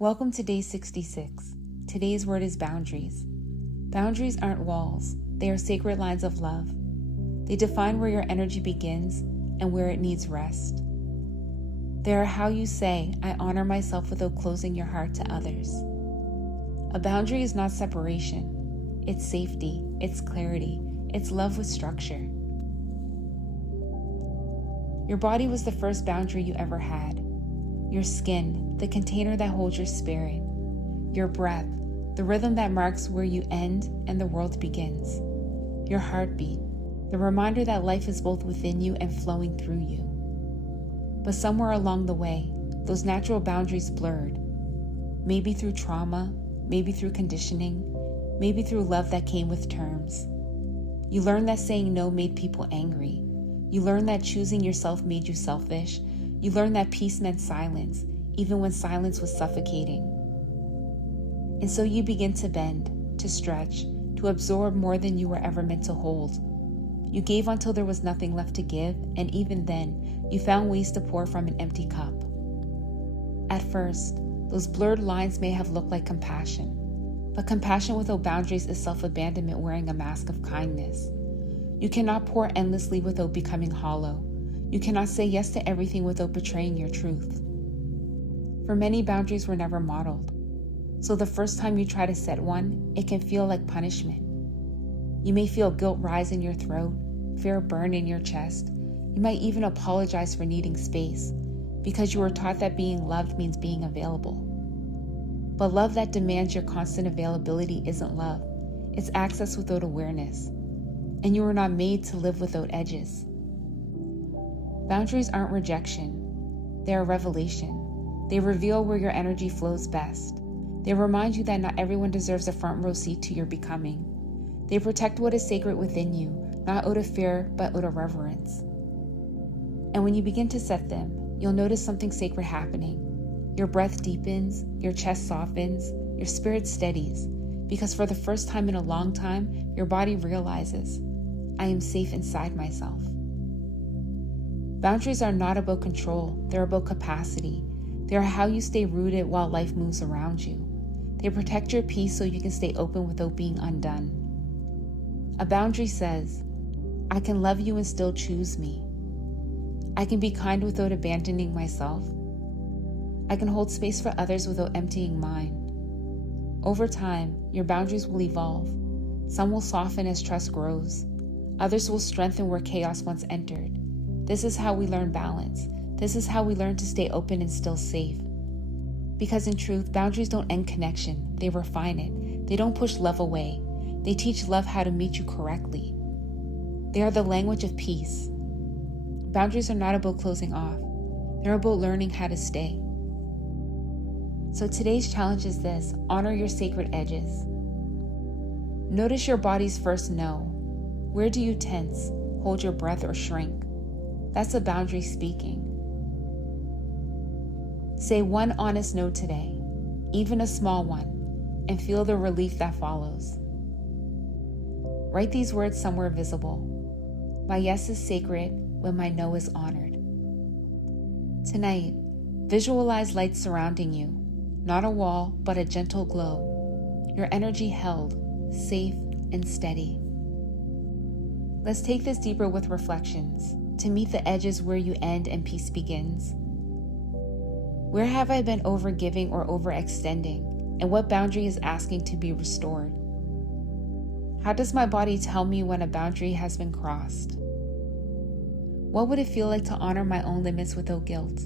Welcome to day 66. Today's word is boundaries. Boundaries aren't walls, they are sacred lines of love. They define where your energy begins and where it needs rest. They are how you say, I honor myself without closing your heart to others. A boundary is not separation. It's safety, it's clarity, it's love with structure. Your body was the first boundary you ever had. Your skin, the container that holds your spirit. Your breath, the rhythm that marks where you end and the world begins. Your heartbeat, the reminder that life is both within you and flowing through you. But somewhere along the way, those natural boundaries blurred. Maybe through trauma, maybe through conditioning, maybe through love that came with terms. You learned that saying no made people angry. You learned that choosing yourself made you selfish. You learned that peace meant silence, even when silence was suffocating. And so you begin to bend, to stretch, to absorb more than you were ever meant to hold. You gave until there was nothing left to give, and even then, you found ways to pour from an empty cup. At first, those blurred lines may have looked like compassion, but compassion without boundaries is self-abandonment wearing a mask of kindness. You cannot pour endlessly without becoming hollow. You cannot say yes to everything without betraying your truth. For many, boundaries were never modeled. So the first time you try to set one, it can feel like punishment. You may feel guilt rise in your throat, fear burn in your chest. You might even apologize for needing space because you were taught that being loved means being available. But love that demands your constant availability isn't love. It's access without awareness. And you were not made to live without edges. Boundaries aren't rejection. They are revelation. They reveal where your energy flows best. They remind you that not everyone deserves a front row seat to your becoming. They protect what is sacred within you, not out of fear, but out of reverence. And when you begin to set them, you'll notice something sacred happening. Your breath deepens, your chest softens, your spirit steadies, because for the first time in a long time, your body realizes, I am safe inside myself. Boundaries are not about control, they're about capacity. They are how you stay rooted while life moves around you. They protect your peace so you can stay open without being undone. A boundary says, I can love you and still choose me. I can be kind without abandoning myself. I can hold space for others without emptying mine. Over time, your boundaries will evolve. Some will soften as trust grows. Others will strengthen where chaos once entered. This is how we learn balance. This is how we learn to stay open and still safe. Because in truth, boundaries don't end connection. They refine it. They don't push love away. They teach love how to meet you correctly. They are the language of peace. Boundaries are not about closing off. They're about learning how to stay. So today's challenge is this: honor your sacred edges. Notice your body's first no. Where do you tense, hold your breath, or shrink? That's a boundary speaking. Say one honest no today, even a small one, and feel the relief that follows. Write these words somewhere visible. My yes is sacred when my no is honored. Tonight, visualize light surrounding you, not a wall, but a gentle glow. Your energy held, safe, and steady. Let's take this deeper with reflections to meet the edges where you end and peace begins. Where have I been overgiving or overextending, and what boundary is asking to be restored? How does my body tell me when a boundary has been crossed? What would it feel like to honor my own limits without guilt?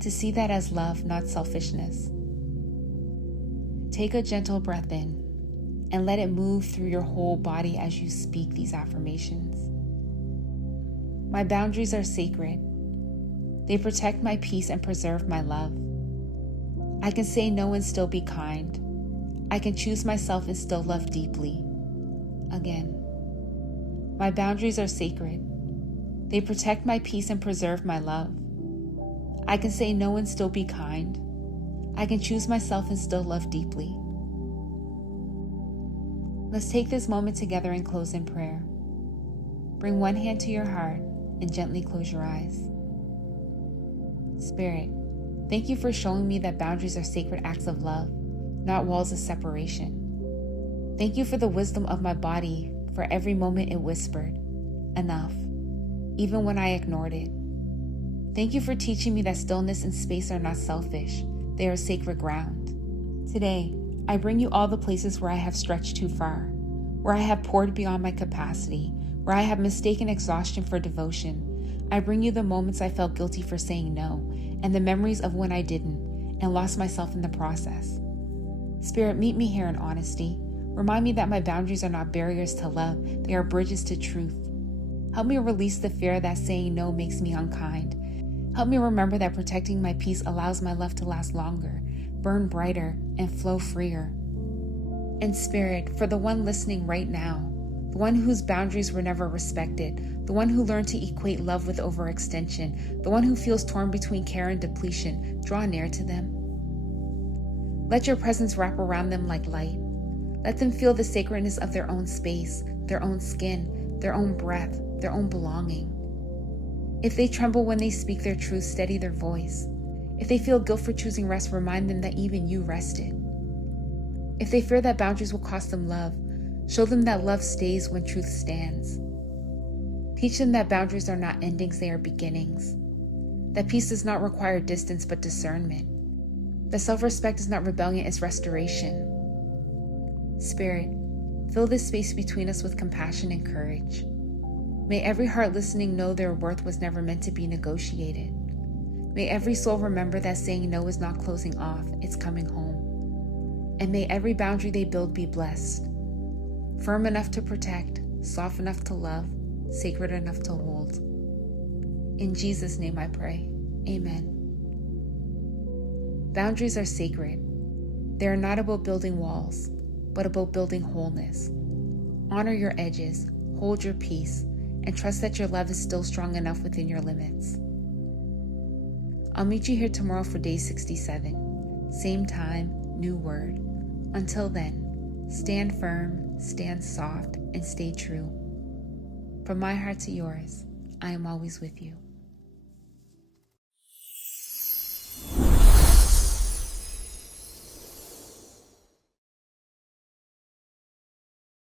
To see that as love, not selfishness? Take a gentle breath in and let it move through your whole body as you speak these affirmations. My boundaries are sacred. They protect my peace and preserve my love. I can say no and still be kind. I can choose myself and still love deeply. Again. My boundaries are sacred. They protect my peace and preserve my love. I can say no and still be kind. I can choose myself and still love deeply. Let's take this moment together and close in prayer. Bring one hand to your heart and gently close your eyes. Spirit, Thank you for showing me that boundaries are sacred acts of love, not walls of separation. Thank you for the wisdom of my body, for every moment it whispered, enough, even when I ignored it. Thank you for teaching me that stillness and space are not selfish, they are sacred ground. Today, I bring you all the places where I have stretched too far, where I have poured beyond my capacity, where I have mistaken exhaustion for devotion. I bring you the moments I felt guilty for saying no, and the memories of when I didn't, and lost myself in the process. Spirit, meet me here in honesty. Remind me that my boundaries are not barriers to love, they are bridges to truth. Help me release the fear that saying no makes me unkind. Help me remember that protecting my peace allows my love to last longer, burn brighter, and flow freer. And Spirit, for the one listening right now, the one whose boundaries were never respected, the one who learned to equate love with overextension, the one who feels torn between care and depletion, draw near to them. Let your presence wrap around them like light. Let them feel the sacredness of their own space, their own skin, their own breath, their own belonging. If they tremble when they speak their truth, steady their voice. If they feel guilt for choosing rest, remind them that even you rested. If they fear that boundaries will cost them love, show them that love stays when truth stands. Teach them that boundaries are not endings, they are beginnings. That peace does not require distance but discernment. That self-respect is not rebellion, it's restoration. Spirit, fill this space between us with compassion and courage. May every heart listening know their worth was never meant to be negotiated. May every soul remember that saying no is not closing off, it's coming home. And may every boundary they build be blessed. Firm enough to protect, soft enough to love, sacred enough to hold. In Jesus' name I pray, amen. Boundaries are sacred. They are not about building walls, but about building wholeness. Honor your edges, hold your peace, and trust that your love is still strong enough within your limits. I'll meet you here tomorrow for day 67. Same time, new word. Until then, stand firm, stand soft, and stay true. From my heart to yours, I am always with you.